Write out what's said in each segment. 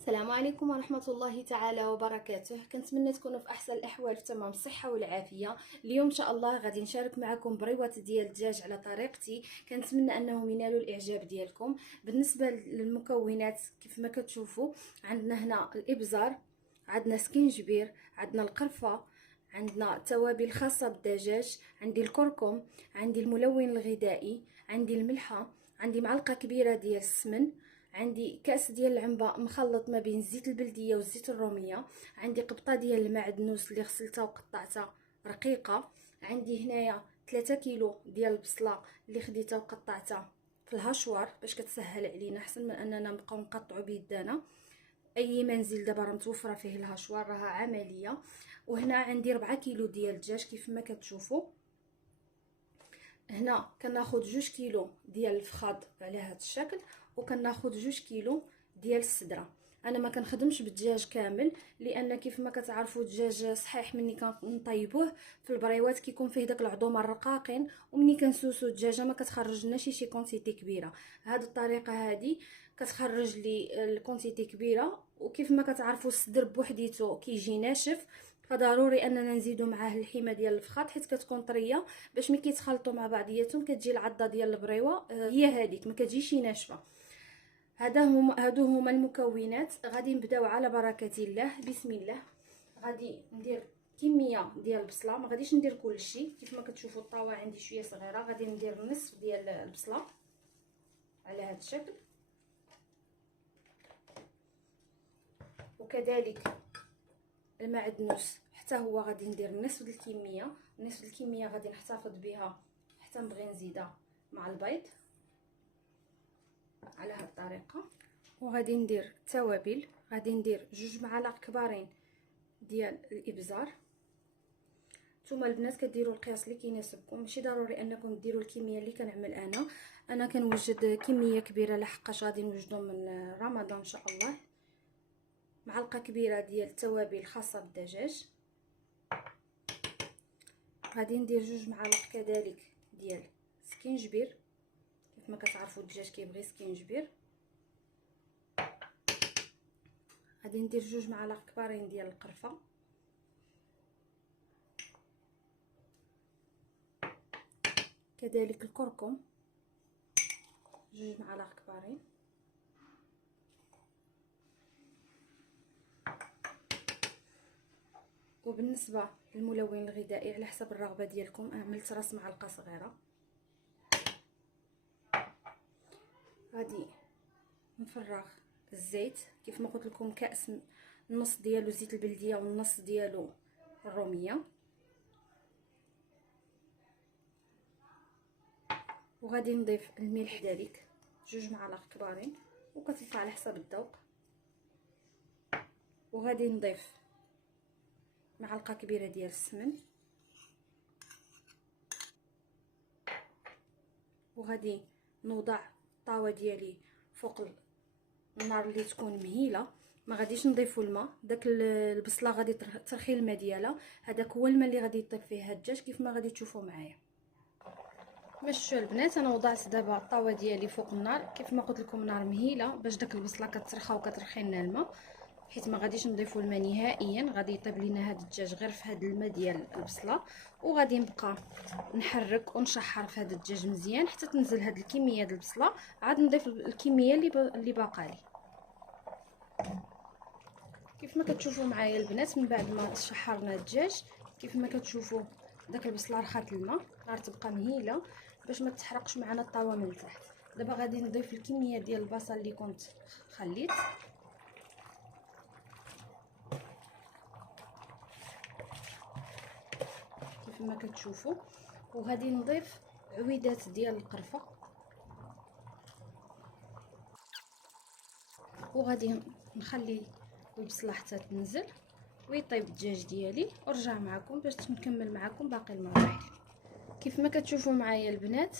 السلام عليكم ورحمة الله تعالى وبركاته. كنتمنى تكونوا في احسن الاحوال في تمام الصحة والعافية. اليوم ان شاء الله غادي نشارك معكم بريوات ديال الدجاج على طريقتي. كنتمنى انهم ينالوا الاعجاب ديالكم. بالنسبة للمكونات كيف ما كتشوفوا، عندنا هنا الابزار، عندنا سكينجبير، عندنا القرفة، عندنا توابل خاصة بالدجاج، عندي الكركم، عندي الملون الغذائي، عندي الملحة، عندي معلقة كبيرة ديال السمن، عندي كاس ديال العنبه مخلط ما بين الزيت البلديه والزيت الروميه، عندي قبطه ديال المعدنوس اللي غسلتها وقطعتها رقيقه، عندي هنايا 3 كيلو ديال البصله اللي خديتها وقطعتها في الهشوار باش كتسهل علينا احسن من اننا نبقاو نقطعوا بيدنا. اي منزل دابا راه متوفره فيه الهشوار راها عمليه. وهنا عندي 4 كيلو ديال الدجاج كيف ما كتشوفوا. هنا كناخذ 2 كيلو ديال الفخاد على هذا الشكل، وكناخذ 2 كيلو ديال الصدره. انا ما كنخدمش بالدجاج كامل لان كيف ما كتعرفوا الدجاج صحيح مني كنطيبوه في البريوات كيكون فيه داك العظومه الرقاقين، ومني كنسوسو الدجاجه ما كتخرج لنا شي كونتيتي كبيره. هذه الطريقه هذه كتخرج لي الكونتيتي كبيره. وكيف ما كتعرفوا الصدر بوحديتو كيجي ناشف، فضروري اننا نزيدو معاه اللحيمه ديال الفخاد حيت كتكون طريه باش ملي كيتخلطوا مع بعضياتهم كتجي العضه ديال البريوه هي هذيك، ما كتجيش ناشفه. هادو هما المكونات. غادي نبداو على بركه الله. بسم الله. غادي ندير كميه ديال البصله، ما غاديش ندير كلشي. كيف ما كتشوفوا الطاوه عندي شويه صغيره، غادي ندير نصف ديال البصله على هذا الشكل. وكذلك المعدنوس حتى هو غادي ندير نصف الكميه. نصف الكميه غادي نحتفظ بها حتى نبغي نزيدها مع البيض على هذه الطريقه. وغادي ندير التوابل، غادي ندير 2 معالق كبارين ديال الابزار. نتوما البنات كديروا القياس اللي كيناسبكم، ماشي ضروري انكم ديروا الكميه اللي كنعمل انا كنوجد كميه كبيره لحقاش غادي نوجدو من رمضان ان شاء الله. معلقه كبيره ديال التوابل الخاصه بالدجاج. غادي ندير 2 معالق كذلك ديال سكينجبير، كيف ما كتعرفوا الدجاج كيبغي سكينجبير. غادي ندير 2 معالق كبارين ديال القرفه. كذلك الكركم 2 معالق كبارين. وبالنسبه للملون الغذائي على حسب الرغبه ديالكم عملت راس معلقه صغيره. غادي نفرغ الزيت كيف ما قلت لكم، كاس النص ديالو زيت البلديه والنص ديالو الروميه. وغادي نضيف الملح كذلك 2 معالق كبارين، وكتلقى على حسب الذوق. وغادي نضيف معلقه كبيره ديال السمن. وغادي نوضع الطاوه ديالي فوق النار اللي تكون مهيله. ما غاديش نضيفوا الماء، داك البصله غادي ترخي الماء ديالها، هذاك هو الماء اللي غادي يطيب فيه الدجاج كيف ما غادي تشوفوا معايا. باش البنات انا وضعت دابا الطاوه ديالي فوق النار كيف ما قلت لكم، نار مهيله باش داك البصله كترخى وكترخي لنا الماء، حيت ما غاديش نضيفوا الماء نهائيا. غادي يطيب لينا هذا الدجاج غير في هذا الماء ديال البصله. وغادي نبقى نحرك ونشحر في هذا الدجاج مزيان حتى تنزل هذه الكميه ديال البصله. عاد نضيف الكميه اللي باقا لي. كيف ما كتشوفوا معايا البنات، من بعد ما شحرنا الدجاج كيف ما كتشوفوا داك البصله رخات الماء، غير تبقى مهيله باش ما تحرقش معنا الطاوه من التحت. دابا غادي نضيف الكميه ديال البصل اللي كنت خليت. كيف ما كتشوفوا. وغادي نضيف عويدات ديال القرفه. وغادي نخلي البصله حتى تنزل ويطيب الدجاج ديالي، ورجع معكم باش نكمل معكم باقي المراحل. كيف ما كتشوفوا معايا البنات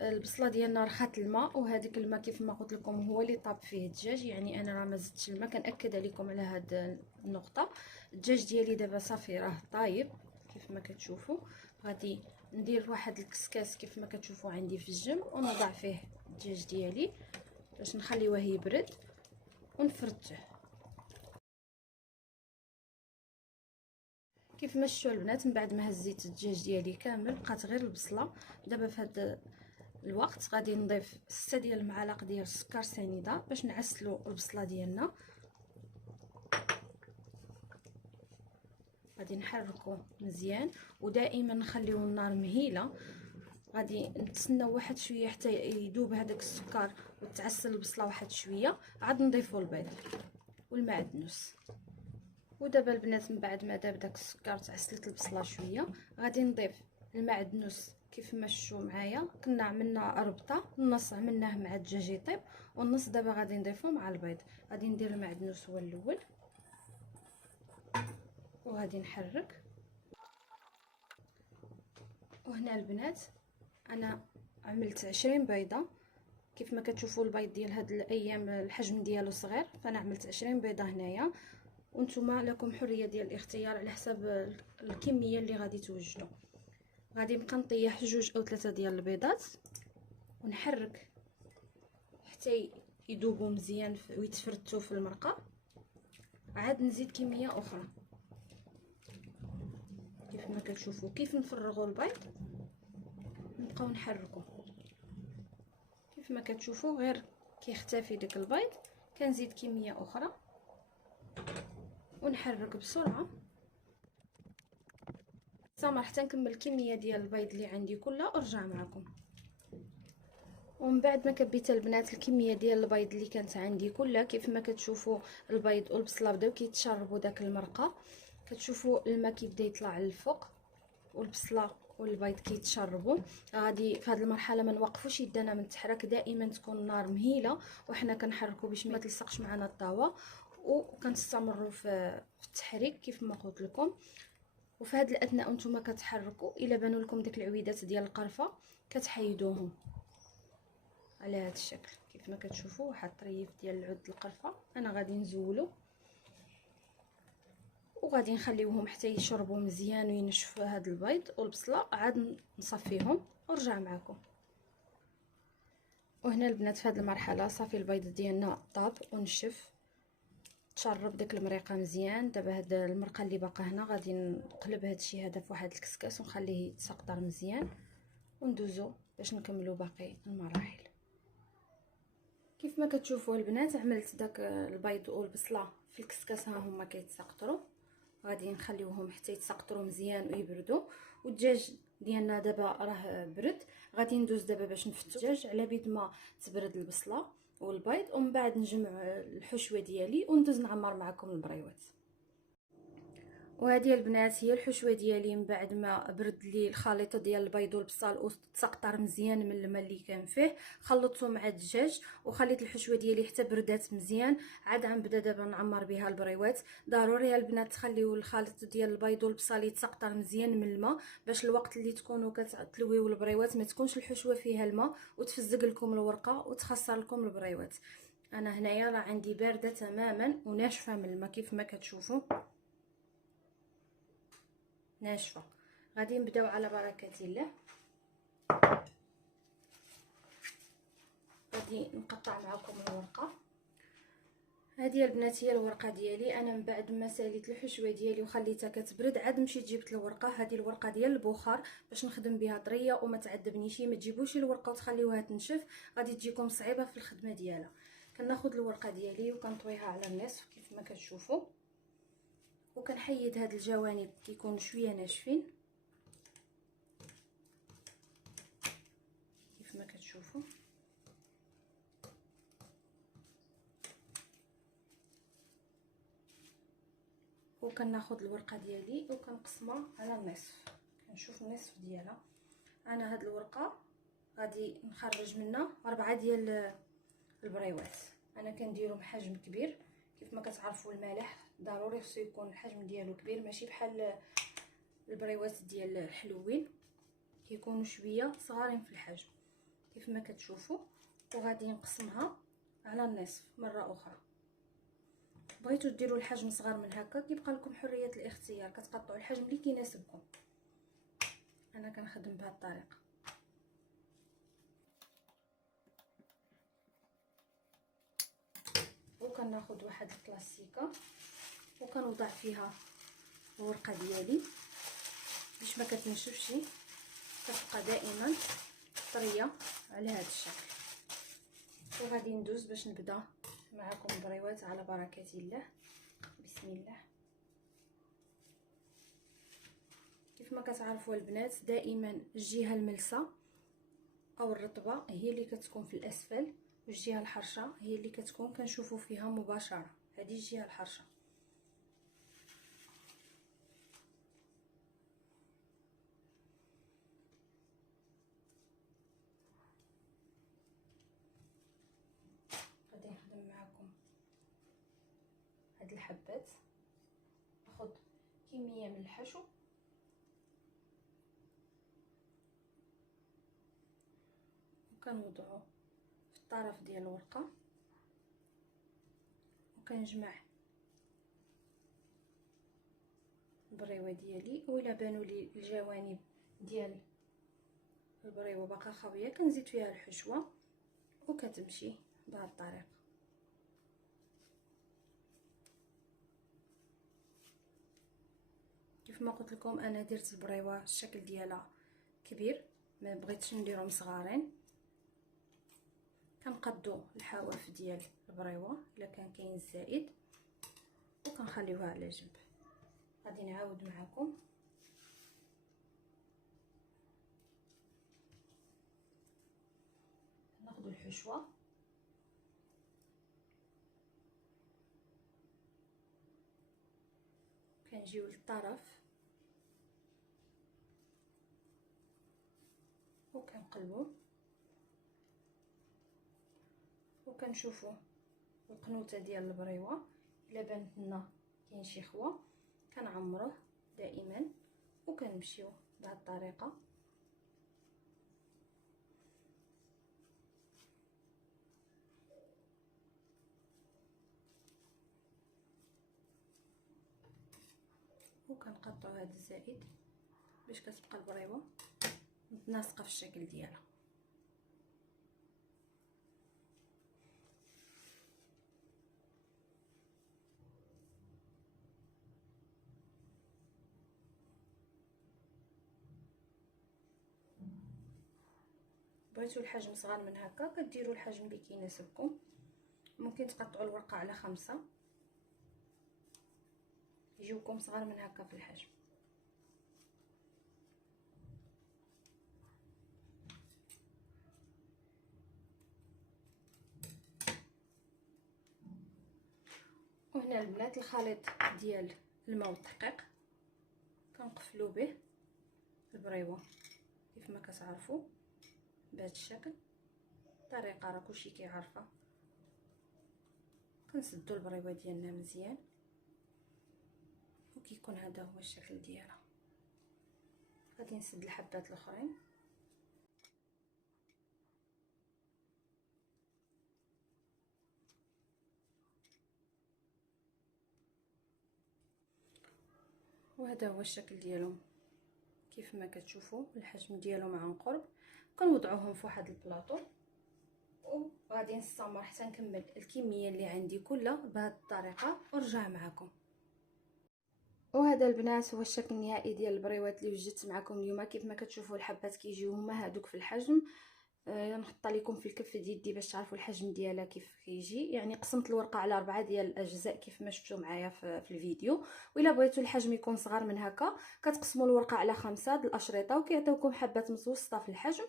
البصله ديالنا رخات الماء، وهذاك الماء كيف ما قلت لكم هو اللي طاب فيه الدجاج، يعني انا راه ما زدتش الماء. كنأكد عليكم على هذه النقطه. الدجاج ديالي دابا صافي راه طايب كيف ما كتشوفوا. غادي ندير واحد الكسكاس كيف ما كتشوفوا عندي في الجنب، ونوضع فيه الدجاج ديالي باش نخليوه يبرد ونفرده. كيف ما شفتوا البنات من بعد ما هزيت الدجاج ديالي كامل بقات غير البصله. دابا في هذا الوقت غادي نضيف 6 ديال المعالق ديال السكر سنيده باش نعسلوا البصله ديالنا. غادي نحركو مزيان ودائما نخليو النار مهيله. غادي نتسناو واحد شويه حتى يذوب هذاك السكر وتعسل البصله واحد شويه، عاد نضيفوا البيض والمعدنوس. ودابا البنات من بعد ما داب داك السكر تعسلت البصله شويه غادي نضيف المعدنوس. كيف ما شفتوا معايا كنا عملنا ربطه، النص عملناه مع الدجاج يطيب والنص دابا غادي نضيفو مع البيض. غادي ندير المعدنوس هو الاول وغادي نحرك. وهنا البنات انا عملت 20 بيضه. كيف ما كتشوفوا البيض ديال هاد الايام الحجم ديالو صغير، فانا عملت 20 بيضه هنايا. وانتم لكم حريه ديال الاختيار على حسب الكميه اللي غادي توجدوا. غادي نبقى نطيح 2 أو 3 ديال البيضات ونحرك حتى يذوبوا مزيان ويتفرتوا في المرقه. عاد نزيد كميه اخرى. كيف ما كتشوفوا كيف نفرغوا البيض نبقاو نحركوا. كيف ما كتشوفوا غير كيختفي داك البيض كنزيد كميه اخرى ونحرك بسرعه. سامر حتى نكمل الكميه ديال البيض اللي عندي كلها ارجع معكم. ومن بعد ما كبيت البنات الكميه ديال البيض اللي كانت عندي كلها، كيف ما كتشوفوا البيض والبصله بداو كيتشربوا داك المرقه. كتشوفوا الماء كيبدا يطلع للفوق والبصله والبيض كيتشربوا. غادي في هذه المرحله ما نوقفوش يدنا من التحرك، دائما تكون النار مهيله وحنا كنحركوا باش ما تلصقش معنا الطاوه، وكنستمروا في التحريك كيف ما قلت لكم. وفي هذه الاثناء نتوما كتحركوا الا بانوا لكم ديك العويدات ديال القرفه كتحيدوهم على هذا الشكل. كيف ما كتشوفوا واحد الطريف ديال العود القرفه انا غادي نزولو وغادي نخليوهم حتى يشربوا مزيان وينشفوا هذا البيض والبصله. عاد نصفيهم ونرجع معكم. وهنا البنات في هذه المرحله صافي البيض ديالنا طاب ونشف تشرب داك المريقه مزيان. دابا هذا المرقه اللي باقا هنا غادي نقلب هذا الشيء هذا في واحد الكسكاس ونخليه يتسقطر مزيان وندوزو باش نكملوا باقي المراحل. كيف ما كتشوفوا البنات عملت داك البيض والبصله في الكسكاس ها هما كيتسقطروا. غادي نخليوهم حتى يتسقطروا مزيان ويبردوا. والدجاج ديالنا دابا راه برد. غادي ندوز دابا باش نفتو الدجاج على بيد ما تبرد البصله والبيض، ومن بعد نجمع الحشوه ديالي وندوز نعمر معكم البريوات. وهذه البنات هي الحشوه ديالي من بعد ما برد لي الخليط ديال البيض والبصل وتسقطر مزيان من الماء اللي كان فيه. خلطته مع الدجاج وخليت الحشوه ديالي حتى بردات مزيان. عاد غنبدا دابا نعمر بها البريوات. ضروري البنات تخليو الخليط ديال البيض والبصل يتسقطر مزيان من الماء باش الوقت اللي تكونوا كتلويو البريوات ما تكونش الحشوه فيها الماء وتفزق لكم الورقه وتخسر لكم البريوات. انا هنايا راه عندي بارده تماما وناشفه من الماء كيف ما كتشوفوا ناشفه. غادي نبداو على بركه الله. غادي نقطع معكم الورقه. هذه البنات هي الورقه ديالي. انا من بعد ما ساليت الحشوه ديالي وخليتها كتبرد عاد مشيت جبت الورقه. هذه الورقه ديال البخار باش نخدم بها طريه وما تعذبنيش. ما تجيبوش الورقه وتخليوها تنشف، غادي تجيكم صعيبه في الخدمه ديالها. كناخذ الورقه ديالي وكنطويها على النصف كيف ما كتشوفوا، وكنحيد هاد الجوانب كيكونوا شويه ناشفين كيف ما كتشوفوا. وكناخذ الورقه ديالي وكنقسمها على النصف. كنشوف النصف ديالها. انا هاد الورقه غادي نخرج منها 4 ديال البريوات. انا كنديرهم حجم كبير. كيف ما كتعرفوا الملح ضروري خصو يكون الحجم ديالو كبير، ماشي بحال البريوات ديال الحلوين كيكونوا شويه صغارين في الحجم كيف ما كتشوفوا. وغادي نقسمها على النصف مره اخرى. بغيتو ديروا الحجم صغار من هكا كيبقى لكم حريه الاختيار، كتقطعوا الحجم اللي كيناسبكم. انا كنخدم بهذه الطريقه. وكناخذ واحد الكلاسيكه وكنوضع فيها الورقه ديالي باش ما كتنشفش، كتبقى دائما طريه على هذا الشكل. وغادي ندوز باش نبدا معكم البريوات على بركه الله. بسم الله. كيف ما كتعرفوا البنات، دائما الجهه الملسه او الرطبه هي اللي كتكون في الاسفل، والجهه الحرشه هي اللي كتكون كنشوفوا فيها مباشره. هذه الجهه الحرشه. غادي نخدم معكم هاد الحبات، ناخذ كميه من الحشو وكنوضعو في الطرف ديال الورقه، وكنجمع البريوه ديالي. وإلا بانوا لي الجوانب ديال البريوه باقا خاويه كنزيد فيها الحشوه، وكتمشي بهذه الطريقه. كيف ما قلت لكم انا درت البريوه الشكل ديالها كبير، ما بغيتش نديرهم صغارين. كنقادو الحواف ديال البريوه الا كان كاين الزائد وكنخليوها على جنب. غادي نعاود معكم. ناخذ الحشوه كنجيو للطرف وكنقلبو وكنشوفوا القنوته ديال البريوه. الا بانت لنا كاين شي خوا كنعمروه دائما، وكنمشيو بهذه الطريقه. وكنقطعوا هذا الزائد باش كتبقى البريوه متناسقه في الشكل ديالها. بغيتو الحجم صغار من هكا كديروا الحجم اللي كيناسبكم. ممكن تقطعوا الورقه على 5 يجيوكم صغار من هكا في الحجم. وهنا البنات الخليط ديال الماء والدقيق كنقفلوا به البريوه كيف ما كتعرفوا بهذا الشكل. طريقه راه كلشي كيعرفها. كنسدوا البريوه ديالنا مزيان وكيكون هذا هو الشكل ديالها. غادي نسد الحبات الاخرين. وهذا هو الشكل ديالهم كيف ما كتشوفوا. الحجم ديالهم عن قرب. كنوضعوهم في واحد البلاطو وغادي نستمر حتى نكمل الكميه اللي عندي كلها بهذه الطريقه ونرجع معكم. وهذا البنات هو الشكل النهائي ديال البريوات اللي وجدت معكم اليوم. كيف ما كتشوفوا الحبات كيجيو هما هادوك في الحجم. نحط لكم في الكف ديال يدي باش تعرفوا الحجم ديالها كيف كيجي. يعني قسمت الورقه على 4 ديال الاجزاء كيف ما شفتوا معايا في الفيديو. والا بغيتوا الحجم يكون صغار من هكا كتقسموا الورقه على 5 د الاشرطه وكيعطيوكم حبات متوسطه في الحجم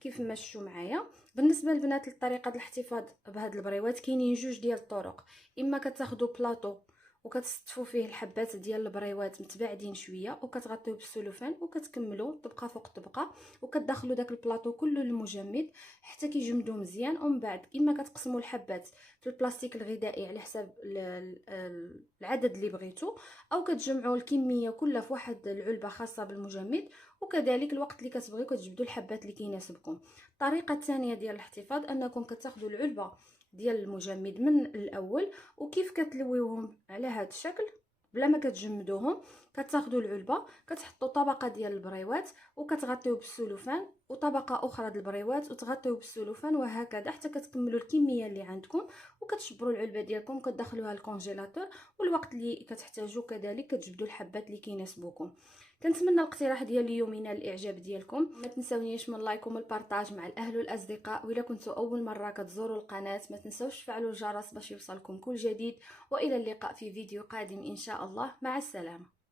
كيف ما شفتوا معايا. بالنسبه للبنات لطريقه الاحتفاظ بهاد البريوات كاينين جوج ديال الطرق. اما كتاخذوا بلاطو وكتستفوا فيه الحبات ديال البريوات متباعدين شويه وكتغطيوه بالسلوفان وكتكملوا طبقه فوق طبقه وكتدخلوا داك البلاطو كله للمجمد حتى كيجمدوا مزيان. ومن بعد اما كتقسموا الحبات في البلاستيك الغذائي على حساب العدد اللي بغيتو، او كتجمعوا الكميه كلها في واحد العلبه خاصه بالمجمد. وكذلك الوقت اللي كتبغيو كتجبدوا الحبات اللي كيناسبكم. الطريقه الثانيه ديال الاحتفاظ انكم كتاخذوا العلبه ديال المجمد من الاول وكيف كتلويوهم على هذا الشكل بلا ما كتجمدوهم. كتاخذوا العلبه كتحطوا طبقه ديال البريوات وكتغطيو بالسلوفان وطبقه اخرى د البريوات وتغطيوه بالسلوفان، وهكذا حتى كتكملوا الكميه اللي عندكم. وكتشبروا العلبه ديالكم كتدخلوها الكونجيلاتور، والوقت اللي كتحتاجوا كذلك كتجبدوا الحبات اللي كيناسبوكم. كنتمنى الاقتراح ديال اليوم ينال الاعجاب ديالكم. ما تنساونيش من لايك ومن البارطاج مع الاهل والاصدقاء. وإلا كنتوا اول مره كتزوروا القناه ما تنسوش تفعلوا الجرس باش يوصلكم كل جديد. والى اللقاء في فيديو قادم ان شاء الله. مع السلامه.